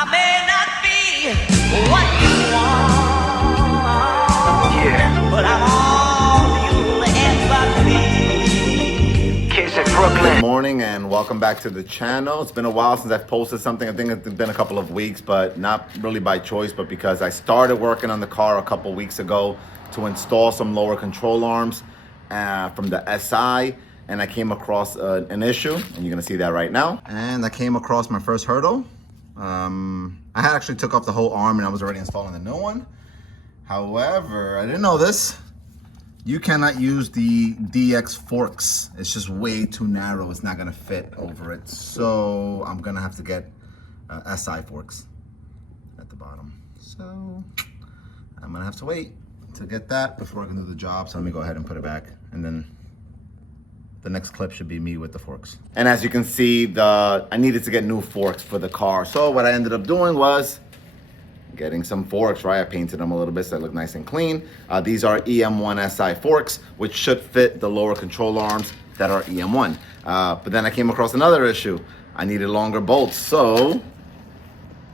I may not be what you want, yeah, but I'm all you'll ever be. Kids in Brooklyn. Good morning and welcome back to the channel. It's been a while since I've posted something. I think it's been a couple of weeks, but not really by choice, but because I started working on the car a couple weeks ago to install some lower control arms from the SI, and I came across an issue, and you're gonna see that right now. And I came across my first hurdle. I had actually took off the whole arm and I was already installing the new one. However, I didn't know this. You cannot use the DX forks. It's just way too narrow. It's not gonna fit over it. So I'm gonna have to get SI forks at the bottom. So I'm gonna have to wait to get that before I can do the job. So let me go ahead and put it back, and then the next clip should be me with the forks. And as you can see, I needed to get new forks for the car. So what I ended up doing was getting some forks, right? I painted them a little bit so they look nice and clean. These are EM1 SI forks, which should fit the lower control arms that are EM1. But then I came across another issue. I needed longer bolts, so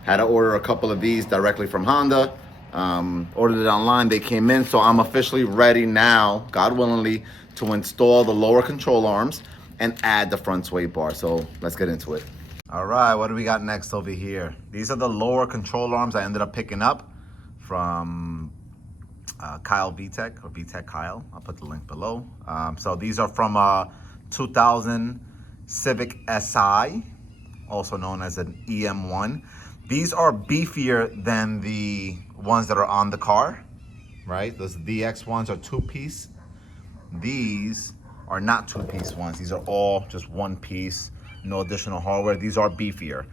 had to order a couple of these directly from Honda. Ordered it online, they came in, so I'm officially ready now, God willingly, to install the lower control arms and add the front sway bar. So let's get into it. All right, what do we got next over here? These are the lower control arms I ended up picking up from Kyle VTech, or VTech Kyle. I'll put the link below. So these are from a 2000 Civic SI, also known as an EM1. These are beefier than the ones that are on the car, right? Those DX ones are two-piece. These are not two-piece ones. These are all just one piece, no additional hardware. These are beefier.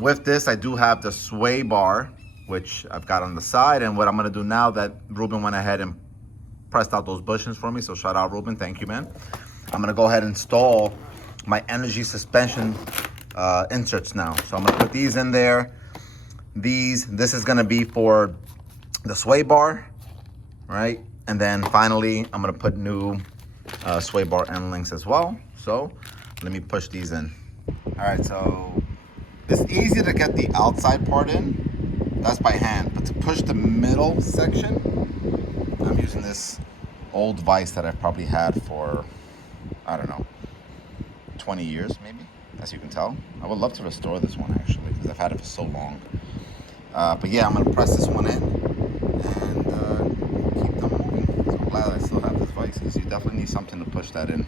With this, I do have the sway bar, which I've got on the side. And what I'm gonna do now that Ruben went ahead and pressed out those bushings for me, so shout out Ruben, thank you, man. I'm gonna go ahead and install my energy suspension inserts now. So I'm gonna put these in there. This is gonna be for the sway bar, right? And then finally, I'm gonna put new sway bar end links as well. So let me push these in. All right, so it's easy to get the outside part in, that's by hand, but to push the middle section, I'm using this old vise that I've probably had for, I don't know, 20 years maybe, as you can tell. I would love to restore this one actually, because I've had it for so long. But yeah, I'm gonna press this one in and keep them moving. So I'm glad I still have this vise, because you definitely need something to push that in.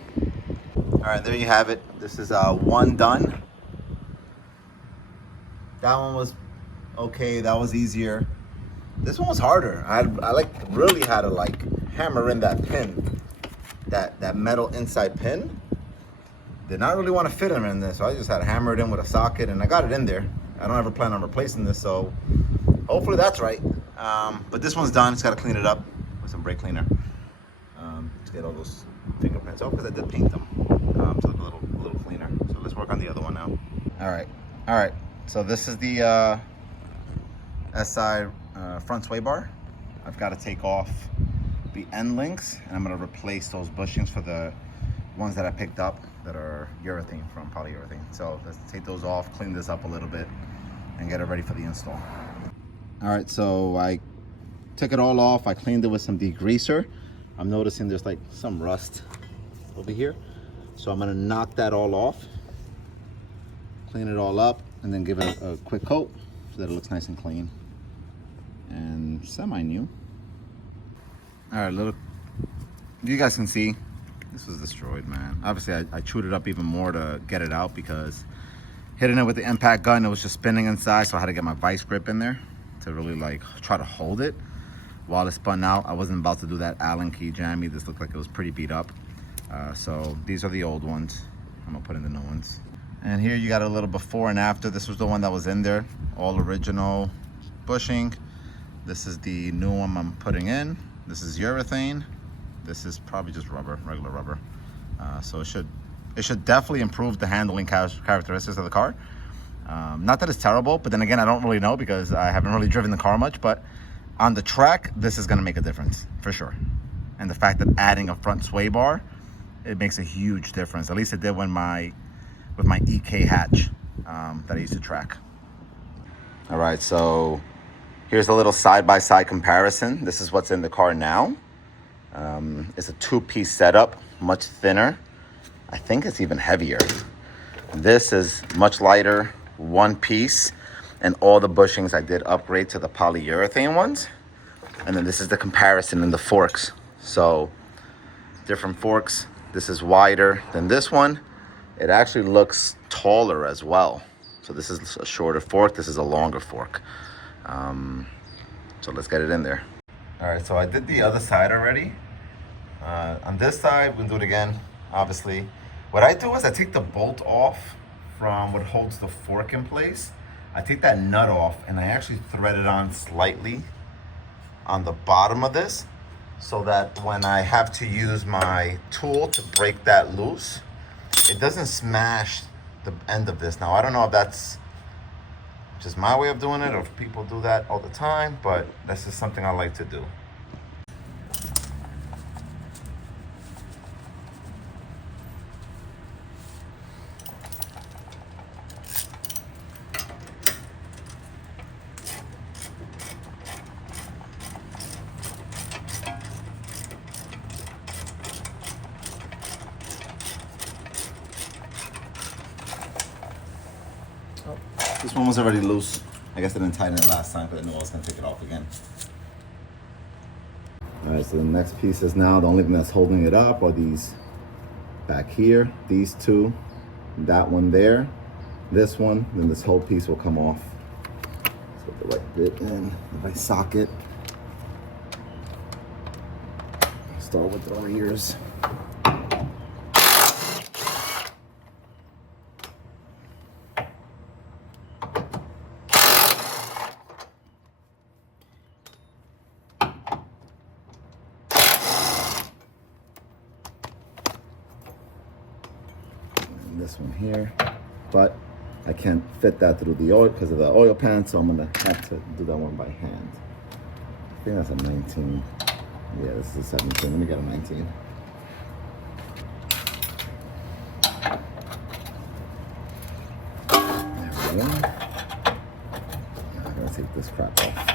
All right, there you have it. This is one done. That one was okay, that was easier. This one was harder. I like really had to like hammer in that pin, that metal inside pin. Did not really want to fit them in there, so I just had to hammer it in with a socket, and I got it in there. I don't ever plan on replacing this, so hopefully that's right. But this one's done. Just got to clean it up with some brake cleaner to get all those fingerprints off, because I did paint them to look a little cleaner. So let's work on the other one now. All right. So this is the SI front sway bar. I've got to take off the end links, and I'm going to replace those bushings for the ones that I picked up that are urethane, from polyurethane. So let's take those off, clean this up a little bit, and get it ready for the install. All right, so I took it all off. I cleaned it with some degreaser. I'm noticing there's like some rust over here. So I'm gonna knock that all off, clean it all up, and then give it a quick coat so that it looks nice and clean and semi-new. All right, you guys can see, this was destroyed, man. Obviously, I chewed it up even more to get it out, because hitting it with the impact gun, it was just spinning inside, so I had to get my vice grip in there to really like try to hold it while it spun out. I wasn't about to do that Allen key jammy. This looked like it was pretty beat up. So these are the old ones. I'm gonna put in the new ones. And here you got a little before and after. This was the one that was in there, all original bushing. This is the new one I'm putting in. This is urethane. This is probably just rubber, regular rubber. So it should definitely improve the handling characteristics of the car. Not that it's terrible, but then again, I don't really know, because I haven't really driven the car much, but on the track, this is gonna make a difference for sure. And the fact that adding a front sway bar, it makes a huge difference. At least it did with my EK hatch that I used to track. All right, so here's a little side-by-side comparison. This is what's in the car now. It's a two-piece setup, much thinner. I think it's even heavier. This is much lighter, one piece, and all the bushings I did upgrade to the polyurethane ones. And then this is the comparison in the forks. So different forks. This is wider than this one. It actually looks taller as well. So this is a shorter fork. This is a longer fork. So let's get it in there. All right, so I did the other side already. On this side, we'll do it again, obviously. What I do is I take the bolt off from what holds the fork in place. I take that nut off and I actually thread it on slightly on the bottom of this so that when I have to use my tool to break that loose, it doesn't smash the end of this. Now, I don't know if that's just my way of doing it or if people do that all the time, but that's just something I like to do. This one was already loose. I guess I didn't tighten it last time, but I knew I was gonna take it off again. All right, so the next piece is now, the only thing that's holding it up are these back here, these two, that one there, this one, then this whole piece will come off. So put the right bit in, the right socket. Start with the rears. This one here, but I can't fit that through the oil because of the oil pan, so I'm gonna have to do that one by hand. I think that's a 19. Yeah, this is a 17. Let me get a 19. There we go. Now I gotta take this crap off.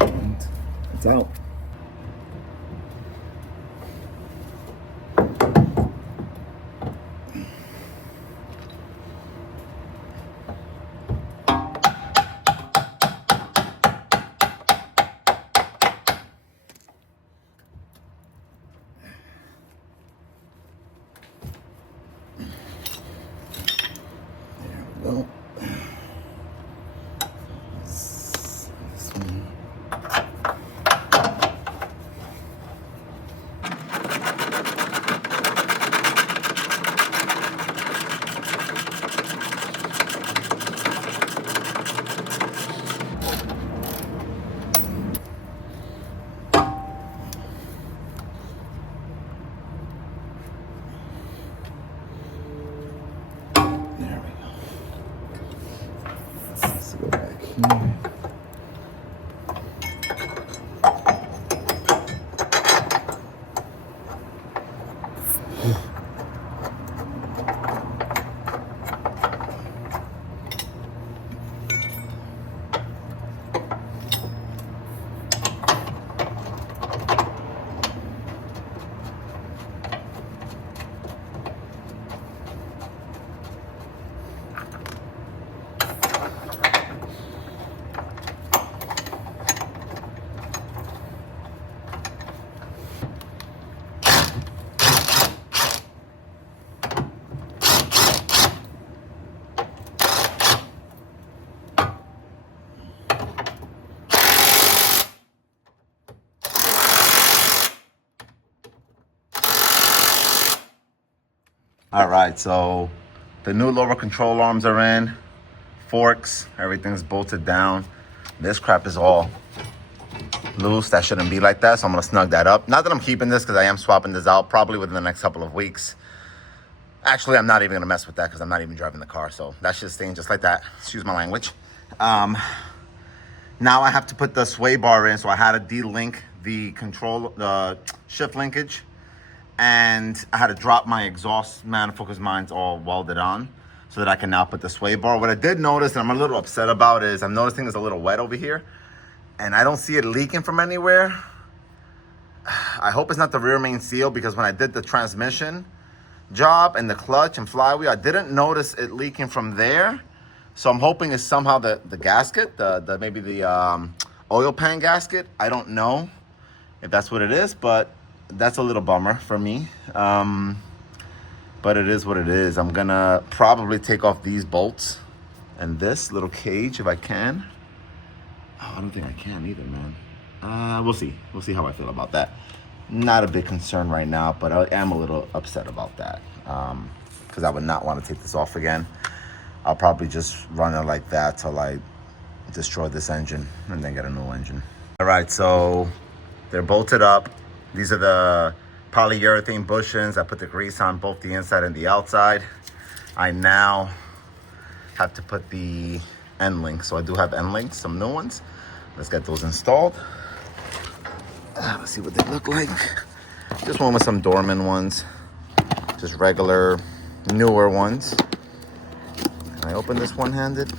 And it's out. There we go. Go back here. All right, so the new lower control arms are in, forks, everything's bolted down. This crap is all loose. That shouldn't be like that, so I'm gonna snug that up. Not that I'm keeping this, because I am swapping this out probably within the next couple of weeks. Actually, I'm not even gonna mess with that because I'm not even driving the car, so that shit's staying just like that. Excuse my language. Now I have to put the sway bar in, so I had to de-link the shift linkage, and I had to drop my exhaust manifold because mine's all welded on, so that I can now put the sway bar. What I did notice, and I'm a little upset about, is I'm noticing it's a little wet over here, and I don't see it leaking from anywhere. I hope it's not the rear main seal, because when I did the transmission job and the clutch and flywheel, I didn't notice it leaking from there. So I'm hoping it's somehow the gasket, maybe the oil pan gasket. I don't know if that's what it is, but that's a little bummer for me. But it is what it is. I'm gonna probably take off these bolts and this little cage if I can. Oh, I don't think I can either, man. We'll see. We'll see how I feel about that. Not a big concern right now, but I am a little upset about that, because I would not want to take this off again. I'll probably just run it like that till I destroy this engine and then get a new engine. All right, so they're bolted up. These are the polyurethane bushings. I put the grease on both the inside and the outside. I now have to put the end links. So I do have end links, some new ones. Let's get those installed. Let's see what they look like. This one with some Dorman ones, just regular, newer ones. Can I open this one-handed?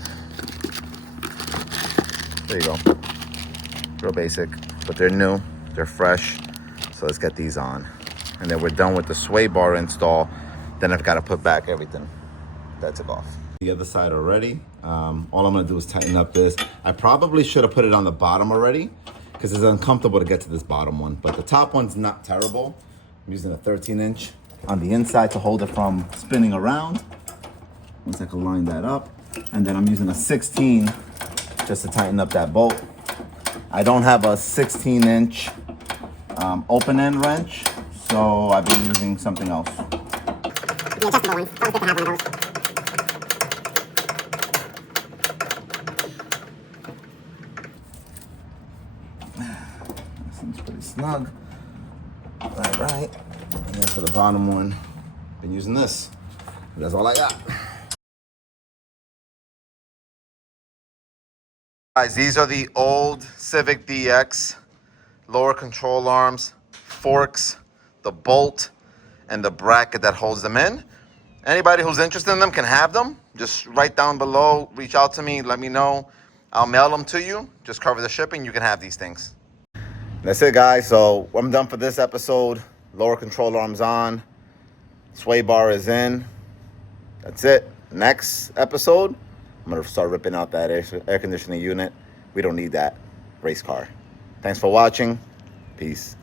There you go. Real basic, but they're new, they're fresh. So let's get these on. And then we're done with the sway bar install. Then I've got to put back everything that took off. The other side already. All I'm gonna do is tighten up this. I probably should have put it on the bottom already, because it's uncomfortable to get to this bottom one. But the top one's not terrible. I'm using a 13-inch on the inside to hold it from spinning around. Once I can line that up. And then I'm using a 16 just to tighten up that bolt. I don't have a 16-inch open end wrench, so I've been using something else. The adjustable ones. Always good to have one of those. Seems pretty snug. All right. And then for the bottom one, been using this. That's all I got. Guys, these are the old Civic DX lower control arms, forks, the bolt, and the bracket that holds them in. Anybody who's interested in them can have them. Just write down below, reach out to me, let me know. I'll mail them to you. Just cover the shipping. You can have these things. That's it, guys. So I'm done for this episode. Lower control arms on. Sway bar is in. That's it. Next episode, I'm going to start ripping out that air conditioning unit. We don't need that race car. Thanks for watching. Peace.